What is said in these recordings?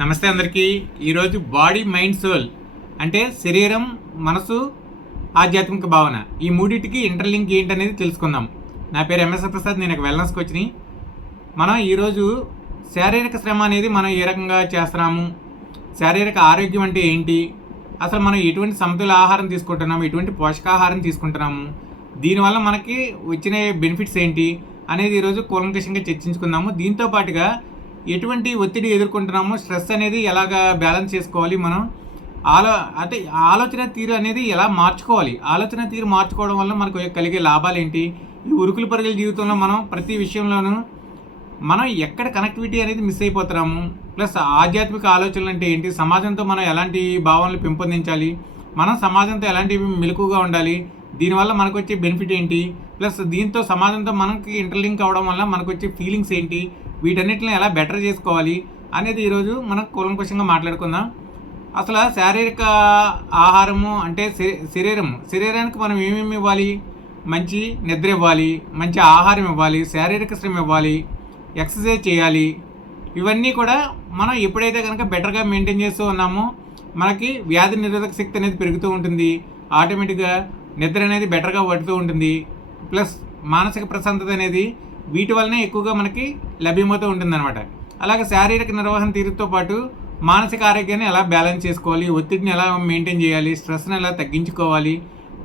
నమస్తే అందరికీ. ఈరోజు బాడీ మైండ్ సోల్ అంటే శరీరం, మనసు, ఆధ్యాత్మిక భావన ఈ మూడింటికి ఇంటర్లింక్ ఏంటనేది తెలుసుకుందాం. నా పేరు ఎంఎస్ ప్రసాద్. నేను ఒక వెల్నెస్ కోచ్ని. మనం ఈరోజు శారీరక శ్రమ అనేది మనం ఏ రకంగా చేస్తున్నాము, శారీరక ఆరోగ్యం అంటే ఏంటి, అసలు మనం ఎటువంటి సమతుల ఆహారం తీసుకుంటున్నాము, ఎటువంటి పోషకాహారం తీసుకుంటున్నాము, దీనివల్ల మనకి వచ్చిన బెనిఫిట్స్ ఏంటి అనేది ఈరోజు కూలంకషంగా చర్చించుకుందాము. దీంతో పాటుగా ఎటువంటి ఒత్తిడి ఎదుర్కొంటున్నామో, స్ట్రెస్ అనేది ఎలాగా బ్యాలెన్స్ చేసుకోవాలి, మనం అంటే ఆలోచన తీరు అనేది ఎలా మార్చుకోవాలి, ఆలోచన తీరు మార్చుకోవడం వల్ల మనకు కలిగే లాభాలు ఏంటి, ఈ ఉరుకులు పరుగుల జీవితంలో మనం ప్రతి విషయంలోనూ మనం ఎక్కడ కనెక్టివిటీ అనేది మిస్ అయిపోతున్నాము, ప్లస్ ఆధ్యాత్మిక ఆలోచనలు అంటే ఏంటి, సమాజంతో మనం ఎలాంటి భావనలు పెంపొందించాలి, మనం సమాజంతో ఎలాంటి మెలకుగా ఉండాలి, దీనివల్ల మనకు వచ్చే బెనిఫిట్ ఏంటి, ప్లస్ దీంతో సమాజంతో మనకి ఇంటర్లింక్ అవ్వడం వల్ల మనకు వచ్చే ఫీలింగ్స్ ఏంటి, వీటన్నిటిని ఎలా బెటర్ చేసుకోవాలి అనేది ఈరోజు మనం కూలంకషంగా మాట్లాడుకుందాం. అసలు శారీరక ఆహారము అంటే శరీరానికి మనం ఏమేమి ఇవ్వాలి, మంచి నిద్ర ఇవ్వాలి, మంచి ఆహారం ఇవ్వాలి, శారీరక శ్రమ ఇవ్వాలి, ఎక్సర్సైజ్ చేయాలి. ఇవన్నీ కూడా మనం ఎప్పుడైతే కనుక బెటర్గా మెయింటైన్ చేస్తూ ఉన్నామో మనకి వ్యాధి నిరోధక శక్తి అనేది పెరుగుతూ ఉంటుంది, ఆటోమేటిక్గా నిద్ర అనేది బెటర్గా పడుతూ ఉంటుంది, ప్లస్ మానసిక ప్రశాంతత అనేది వీటి వల్లనే ఎక్కువగా మనకి లభ్యమవుతూ ఉంటుందన్నమాట. అలాగే శారీరక నిర్వహణ తీరుతో పాటు మానసిక ఆరోగ్యాన్ని ఎలా బ్యాలెన్స్ చేసుకోవాలి, ఒత్తిడిని ఎలా మెయింటైన్ చేయాలి, స్ట్రెస్ని ఎలా తగ్గించుకోవాలి,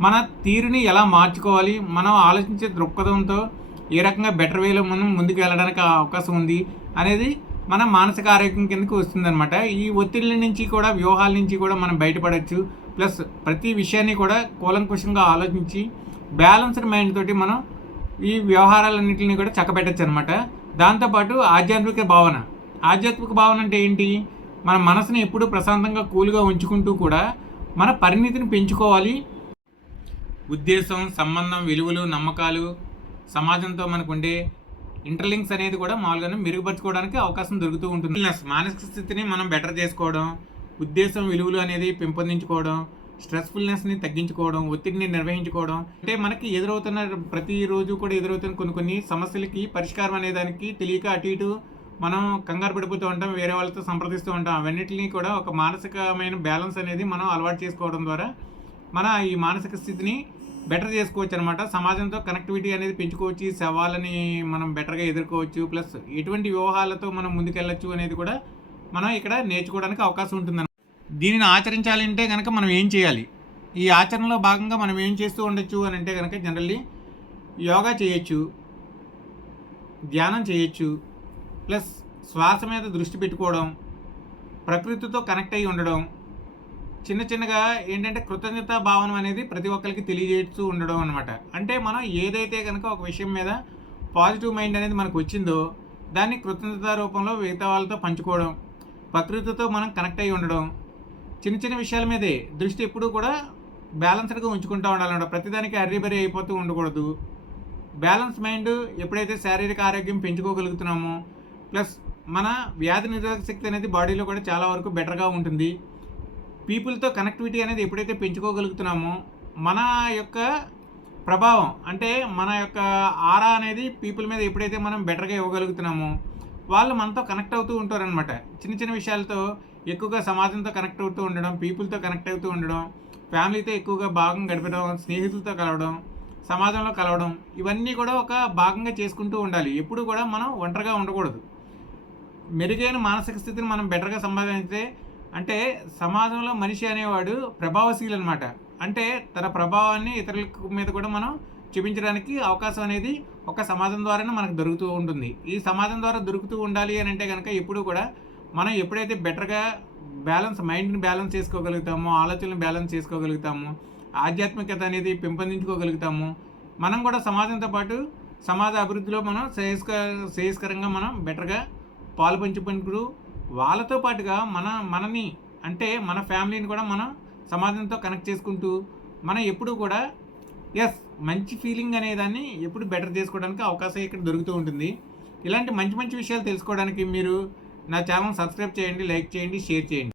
మన తీరుని ఎలా మార్చుకోవాలి, మనం ఆలోచించే దృక్పథంతో ఏ రకంగా బెటర్ వేలో మనం ముందుకు వెళ్ళడానికి అవకాశం ఉంది అనేది మన మానసిక ఆరోగ్యం కిందకి వస్తుందన్నమాట. ఈ ఒత్తిళ్ళ నుంచి కూడా, వ్యూహాల నుంచి కూడా మనం బయటపడవచ్చు. ప్లస్ ప్రతి విషయాన్ని కూడా కూలంకషంగా ఆలోచించి బ్యాలెన్స్డ్ మైండ్ తోటి మనం ఈ వ్యవహారాలన్నింటినీ కూడా చక్కబెట్టచ్చు అనమాట. దాంతోపాటు ఆధ్యాత్మిక భావన అంటే ఏంటి, మన మనసుని ఎప్పుడూ ప్రశాంతంగా కూల్గా ఉంచుకుంటూ కూడా మన పరిణితిని పెంచుకోవాలి. ఉద్దేశం, సంబంధం, విలువలు, నమ్మకాలు, సమాజంతో మనకు ఉండే ఇంటర్లింక్స్ అనేది కూడా మామూలుగానే మెరుగుపరచుకోవడానికి అవకాశం దొరుకుతూ ఉంటుంది. మానసిక స్థితిని మనం బెటర్ చేసుకోవడం, ఉద్దేశం, విలువలు అనేది పెంపొందించుకోవడం, స్ట్రెస్ఫుల్నెస్ని తగ్గించుకోవడం, ఒత్తిడిని నిర్వహించుకోవడం, అంటే మనకి ప్రతిరోజు కూడా ఎదురవుతున్న కొన్ని సమస్యలకి పరిష్కారం అనే దానికి తెలియక అటు ఇటు మనం కంగారు పడిపోతూ ఉంటాం, వేరే వాళ్ళతో సంప్రదిస్తూ ఉంటాం. అవన్నిటిని కూడా ఒక మానసికమైన బ్యాలెన్స్ అనేది మనం అలవాటు చేసుకోవడం ద్వారా మన ఈ మానసిక స్థితిని బెటర్ చేసుకోవచ్చు అనమాట. సమాజంతో కనెక్టివిటీ అనేది పెంచుకోవచ్చు, సవాళ్ళని మనం బెటర్గా ఎదుర్కోవచ్చు, ప్లస్ ఎటువంటి వ్యూహాలతో మనం ముందుకెళ్ళచ్చు అనేది కూడా మనం ఇక్కడ నేర్చుకోవడానికి అవకాశం ఉంటుంది. దీనిని ఆచరించాలంటే కనుక మనం ఏం చేయాలి, ఈ ఆచరణలో భాగంగా మనం ఏం చేస్తూ ఉండొచ్చు అని అంటే కనుక జనరల్లీ యోగా చేయొచ్చు, ధ్యానం చేయొచ్చు, ప్లస్ శ్వాస మీద దృష్టి పెట్టుకోవడం, ప్రకృతితో కనెక్ట్ అయ్యి ఉండడం, చిన్నగా ఏంటంటే కృతజ్ఞతా భావన అనేది ప్రతి ఒక్కరికి తెలియజేస్తూ ఉండడం అనమాట. అంటే మనం ఏదైతే కనుక ఒక విషయం మీద పాజిటివ్ మైండ్ అనేది మనకు వచ్చిందో దాన్ని కృతజ్ఞతా రూపంలో మిగతా వాళ్ళతో పంచుకోవడం, ప్రకృతితో మనం కనెక్ట్ అయ్యి ఉండడం, చిన్న విషయాల మీదే దృష్టి ఎప్పుడూ కూడా బ్యాలెన్స్డ్గా ఉంచుకుంటూ ఉండాలన్నమాట. ప్రతిదానికి హర్రీబరీ అయిపోతూ ఉండకూడదు. బ్యాలెన్స్ మైండ్ ఎప్పుడైతే శారీరక ఆరోగ్యం పెంచుకోగలుగుతున్నామో, ప్లస్ మన వ్యాధి నిరోధక శక్తి అనేది బాడీలో కూడా చాలా వరకు బెటర్గా ఉంటుంది. పీపుల్తో కనెక్టివిటీ అనేది ఎప్పుడైతే పెంచుకోగలుగుతున్నామో మన యొక్క ప్రభావం, అంటే మన యొక్క ఆరా అనేది పీపుల్ మీద ఎప్పుడైతే మనం బెటర్గా ఇవ్వగలుగుతున్నామో వాళ్ళు మనతో కనెక్ట్ అవుతూ ఉంటారనమాట. చిన్న విషయాలతో ఎక్కువగా సమాజంతో కనెక్ట్ అవుతూ ఉండడం, పీపుల్తో కనెక్ట్ అవుతూ ఉండడం, ఫ్యామిలీతో ఎక్కువగా భాగం గడపడం, స్నేహితులతో కలవడం, సమాజంలో కలవడం, ఇవన్నీ కూడా ఒక భాగంగా చేసుకుంటూ ఉండాలి. ఎప్పుడు కూడా మనం ఒంటరిగా ఉండకూడదు. మెరుగైన మానసిక స్థితిని మనం బెటర్గా సంపాదించితే, అంటే సమాజంలో మనిషి అనేవాడు ప్రభావశీలు అనమాట. అంటే తన ప్రభావాన్ని ఇతరుల మీద కూడా మనం చూపించడానికి అవకాశం అనేది ఒక సమాజం ద్వారానే మనకు దొరుకుతూ ఉంటుంది. ఈ సమాజం ద్వారా దొరుకుతూ ఉండాలి అని అంటే కనుక ఎప్పుడు కూడా మనం ఎప్పుడైతే బెటర్గా మైండ్ని బ్యాలెన్స్ చేసుకోగలుగుతామో, ఆలోచనలు బ్యాలెన్స్ చేసుకోగలుగుతామో, ఆధ్యాత్మికత అనేది పెంపొందించుకోగలుగుతాము, మనం కూడా సమాజంతో పాటు సమాజ అభివృద్ధిలో మనం శ్రేయస్కరంగా మనం బెటర్గా పాలు పంచుకుంటూ వాళ్ళతో పాటుగా మనని అంటే మన ఫ్యామిలీని కూడా మనం సమాజంతో కనెక్ట్ చేసుకుంటూ మనం ఎప్పుడు కూడా మంచి ఫీలింగ్ అనేదాన్ని ఎప్పుడు బెటర్ చేసుకోవడానికి అవకాశం ఇక్కడ దొరుకుతూ ఉంటుంది. ఇలాంటి మంచి విషయాలు తెలుసుకోవడానికి మీరు నా ఛానల్ సబ్స్క్రైబ్ చేయండి, లైక్ చేయండి, షేర్ చేయండి.